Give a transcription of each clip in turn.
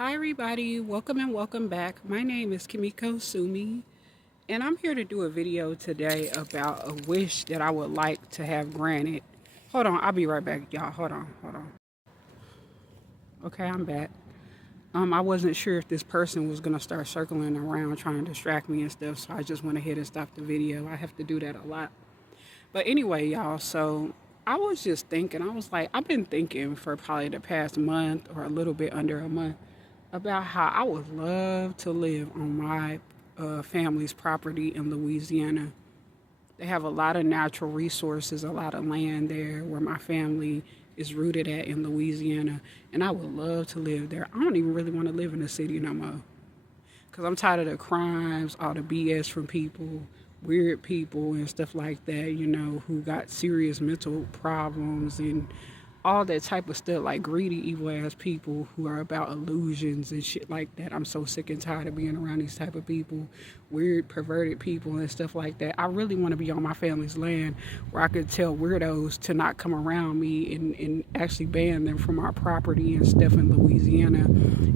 Hi, everybody. Welcome and welcome back. My name is Kimiko Sumi, and I'm here to do a video today about a wish that I would like to have granted. Hold on, I'll be right back, y'all. Hold on. Okay, I'm back. I wasn't sure if this person was gonna start circling around trying to distract me and stuff, so I just went ahead and stopped the video. I have to do that a lot. But anyway, y'all, so I was just thinking, I was like, I've been thinking for probably the past month or a little bit under a month about how I would love to live on my family's property in Louisiana. They have a lot of natural resources, a lot of land there where my family is rooted at in Louisiana. And I would love to live there. I don't even really want to live in the city no more. Because I'm tired of the crimes, all the BS from people, weird people and stuff like that, who got serious mental problems and all that type of stuff, like greedy, evil ass people who are about illusions and shit like that. I'm so sick and tired of being around these type of people, weird, perverted people and stuff like that. I really want to be on my family's land where I could tell weirdos to not come around me and actually ban them from our property and stuff in Louisiana.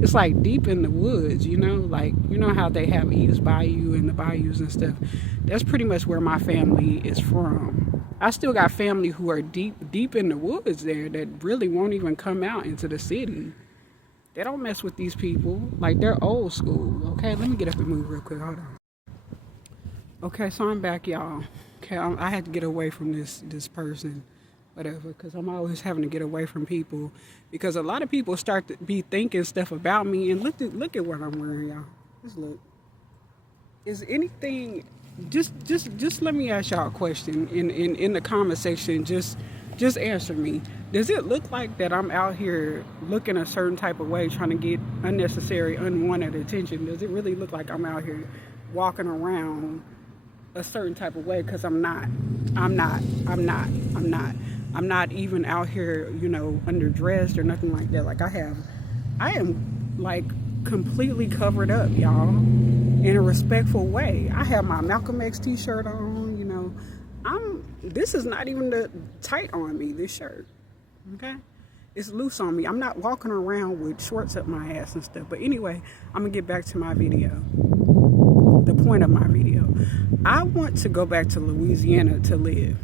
It's like deep in the woods, like, how they have Eve's Bayou and the bayous and stuff. That's pretty much where my family is from. I still got family who are deep in the woods there that really won't even come out into the city. They don't mess with these people. Like, they're old school. Okay, let me get up and move real quick. Hold on. Okay, so I'm back, y'all. Okay, I had to get away from this person, whatever, because I'm always having to get away from people because a lot of people start to be thinking stuff about me. And look at what I'm wearing, y'all. Just look. Is anything? Just let me ask y'all a question in the comment section. Just answer me. Does it look like that I'm out here looking a certain type of way, trying to get unnecessary, unwanted attention? Does it really look like I'm out here walking around a certain type of way? Because I'm not. I'm not even out here, underdressed or nothing like that. Like I am like completely covered up, y'all, in a respectful way. I have my Malcolm X t-shirt on, this is not even the tight on me, this shirt. Okay? It's loose on me. I'm not walking around with shorts up my ass and stuff. But anyway, I'm gonna get back to my video. The point of my video. I want to go back to Louisiana to live.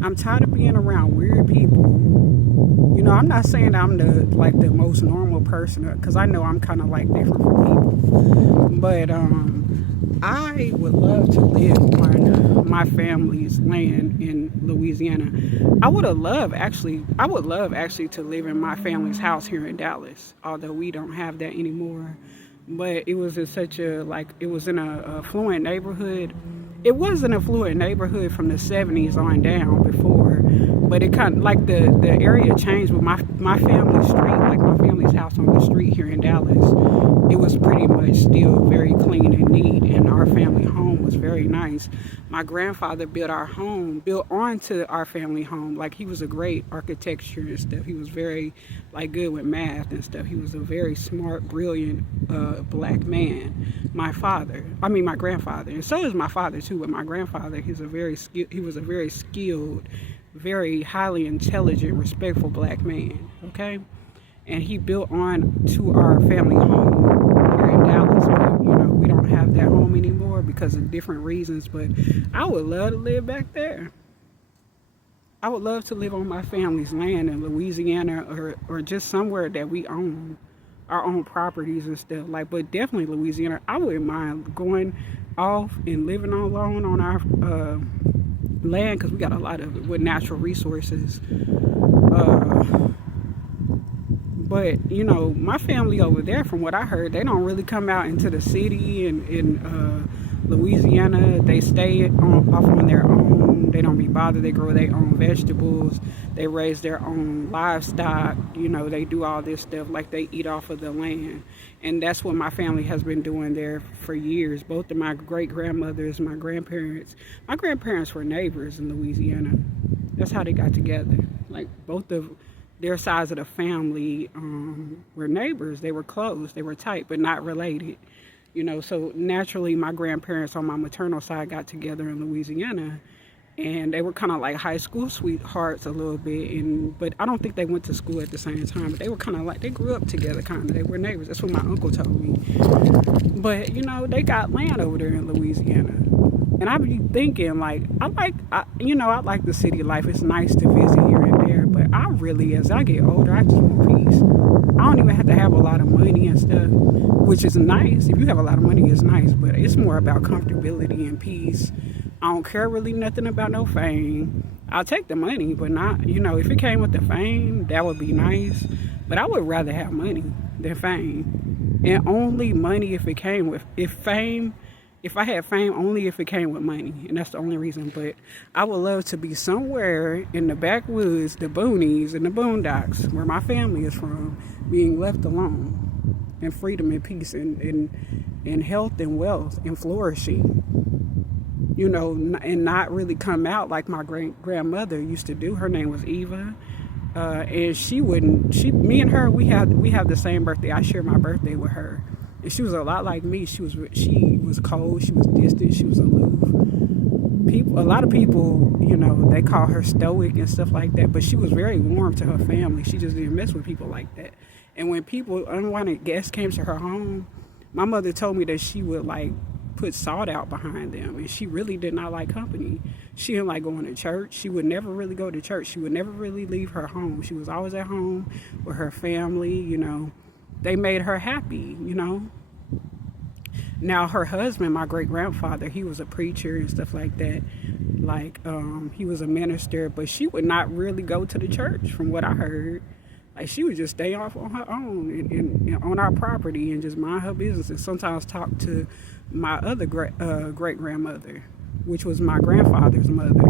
I'm tired of being around weird people. I'm not saying I'm the most normal person, because I know I'm kind of like different from people. But I would love to live on my family's land in Louisiana. I would love actually to live in my family's house here in Dallas, although we don't have that anymore. But it was in it was in a affluent neighborhood. It was an affluent neighborhood from the 70s on down before, but it kind of like the area changed with my family's street, like my family's house on the street here in Dallas. It was pretty much still very clean and neat, and our family home was very nice. My grandfather built onto our family home. Like, he was a great architecture and stuff. He was very good with math and stuff. He was a very smart, brilliant black man. My grandfather, and so is my father too. But my grandfather, he was a very skilled, very highly intelligent, respectful black man. Okay. And he built on to our family home here in Dallas, but we don't have that home anymore because of different reasons. But I would love to live back there. I would love to live on my family's land in Louisiana, or just somewhere that we own our own properties and stuff. But definitely Louisiana. I wouldn't mind going off and living alone on our land, because we got a lot of with natural resources. But my family over there, from what I heard, they don't really come out into the city in Louisiana. They stay off on their own. They don't be bothered. They grow their own vegetables. They raise their own livestock. They do all this stuff, like they eat off of the land. And that's what my family has been doing there for years. Both of my great-grandmothers, my grandparents were neighbors in Louisiana. That's how they got together. Like, both of their sides of the family were neighbors. They were close. They were tight, but not related. So naturally, my grandparents on my maternal side got together in Louisiana, and they were kind of like high school sweethearts a little bit. And but I don't think they went to school at the same time. But they were kind of like, they grew up together, kind of. They were neighbors. That's what my uncle told me. But you know, they got land over there in Louisiana. And I be thinking, like, I like the city life. It's nice to visit here and there. But I really, as I get older, I just want peace. I don't even have to have a lot of money and stuff, which is nice. If you have a lot of money, it's nice. But it's more about comfortability and peace. I don't care really nothing about no fame. I'll take the money, but not, if it came with the fame, that would be nice. But I would rather have money than fame. And only money if I had fame, only if it came with money. And that's the only reason. But I would love to be somewhere in the backwoods, the boonies, and the boondocks, where my family is from, being left alone, and freedom and peace, and health and wealth and flourishing. And not really come out like my grandmother used to do. Her name was Eva. And me and her, we have the same birthday. I share my birthday with her. And she was a lot like me. She was cold. She was distant. She was aloof. A lot of people, they call her stoic and stuff like that. But she was very warm to her family. She just didn't mess with people like that. And when unwanted guests came to her home, my mother told me that she would put salt out behind them, and she really did not like company. She didn't like going to church. She would never really go to church. She would never really leave her home. She was always at home with her family. They made her happy. Now her husband, my great grandfather, he was a preacher and stuff like that. He was a minister, but she would not really go to the church, from what I heard. She would just stay off on her own and on our property and just mind her business, and sometimes talk to my other great grandmother, which was my grandfather's mother,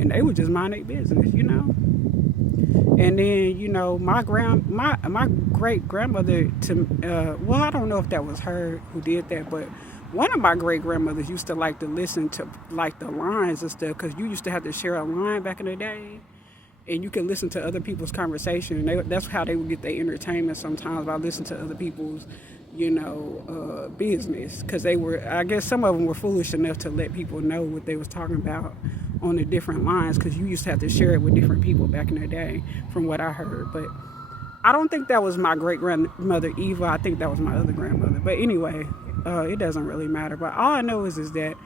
and they would just mind their business, And then my great grandmother, I don't know if that was her who did that, but one of my great grandmothers used to like to listen to the lines and stuff, because you used to have to share a line back in the day. And you can listen to other people's conversation. That's how they would get their entertainment sometimes, by listening to other people's, business. Because I guess some of them were foolish enough to let people know what they was talking about on the different lines, because you used to have to share it with different people back in the day, from what I heard. But I don't think that was my great grandmother Eva. I think that was my other grandmother. But anyway, it doesn't really matter. But all I know is that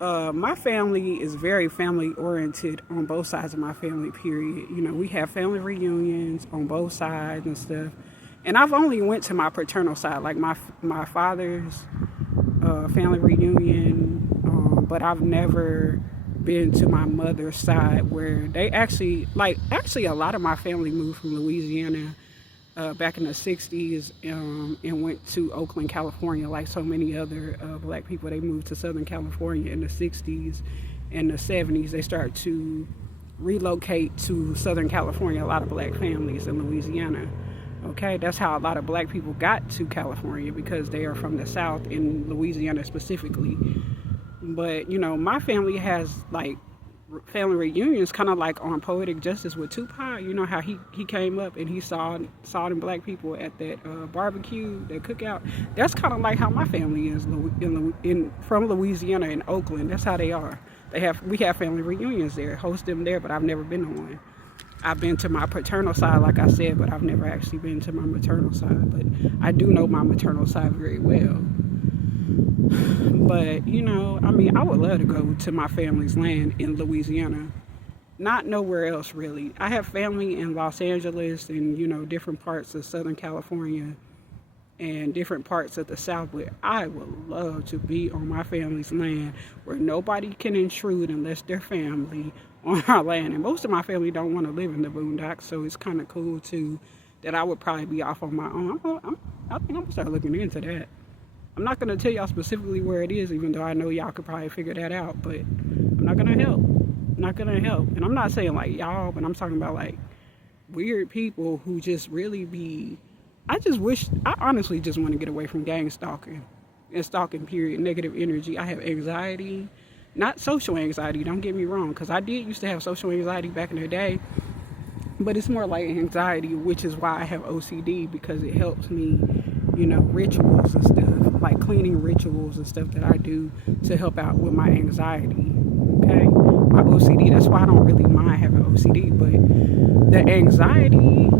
my family is very family oriented on both sides of my family, period. We have family reunions on both sides and stuff. And I've only went to my paternal side, like my father's family reunion, but I've never been to my mother's side, where they actually a lot of my family moved from Louisiana back in the 60s and went to Oakland, California, like so many other black people. They moved to Southern California in the 60s and the 70s. They started to relocate to Southern California, a lot of black families in Louisiana. Okay, that's how a lot of black people got to California, because they are from the South, in Louisiana specifically. But, my family has family reunions, kind of like on Poetic Justice with Tupac. How he came up and he saw them black people at that barbecue, that cookout. That's kind of like how my family is from Louisiana and Oakland. That's how they are. We have family reunions there, host them there, but I've never been to one. I've been to my paternal side, like I said, but I've never actually been to my maternal side. But I do know my maternal side very well. But, I would love to go to my family's land in Louisiana. Not nowhere else, really. I have family in Los Angeles and, different parts of Southern California and different parts of the South. But I would love to be on my family's land, where nobody can intrude unless they're family on our land. And most of my family don't want to live in the boondocks, so it's kind of cool, too, that I would probably be off on my own. I think I'm going to start looking into that. I'm not going to tell y'all specifically where it is, even though I know y'all could probably figure that out, but I'm not going to help. I'm not going to help. And I'm not saying y'all, but I'm talking about weird people who just really I honestly just want to get away from gang stalking and stalking, period, negative energy. I have anxiety, not social anxiety, don't get me wrong, because I did used to have social anxiety back in the day, but it's more like anxiety, which is why I have OCD, because it helps me, rituals and stuff, like cleaning rituals and stuff that I do to help out with my anxiety, okay? my OCD. That's why I don't really mind having OCD. But the anxiety,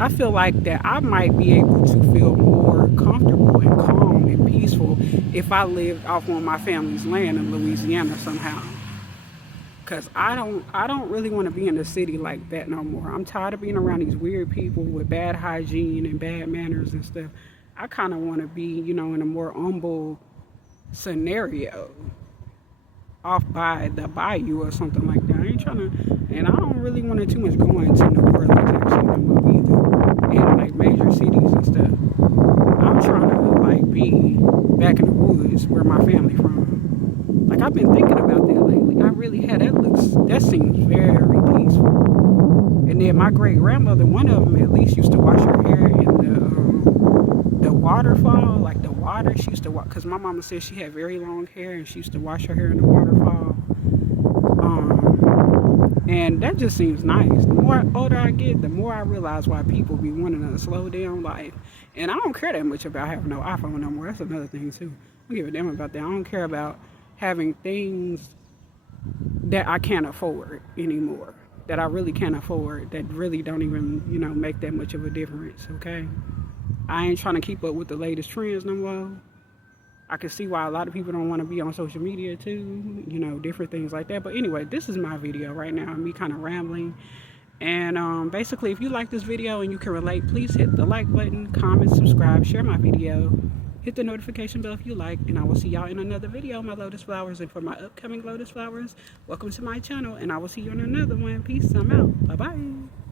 I feel like that I might be able to feel more comfortable and calm and peaceful if I lived off on my family's land in Louisiana somehow. Cause I don't really want to be in the city like that no more. I'm tired of being around these weird people with bad hygiene and bad manners and stuff. I kind of want to be, in a more humble scenario, off by the bayou or something like that. I ain't trying to, and I don't really want to too much going to New Orleans actually no more either, in like major cities and stuff. I'm trying to like be back in the woods where my family from. Like I've been thinking about that lately. I really had that seems very peaceful. And then my great grandmother, one of them at least, used to wash her hair in the waterfall, like the water. She used to wash, because my mama said she had very long hair, and she used to wash her hair in the waterfall. And that just seems nice. The more older I get, the more I realize why people be wanting to slow down life. And I don't care that much about having no iPhone no more. That's another thing too. I don't give a damn about that. I don't care about having things that I can't afford anymore. That I really can't afford. That really don't even, make that much of a difference. Okay. I ain't trying to keep up with the latest trends no more. I can see why a lot of people don't want to be on social media too, different things like that. But anyway, this is my video right now, me kind of rambling. And basically, if you like this video and you can relate, please hit the like button, comment, subscribe, share my video, hit the notification bell if you like, and I will see y'all in another video, my lotus flowers. And for my upcoming lotus flowers, welcome to my channel, and I will see you in another one. Peace, I'm out. Bye-bye.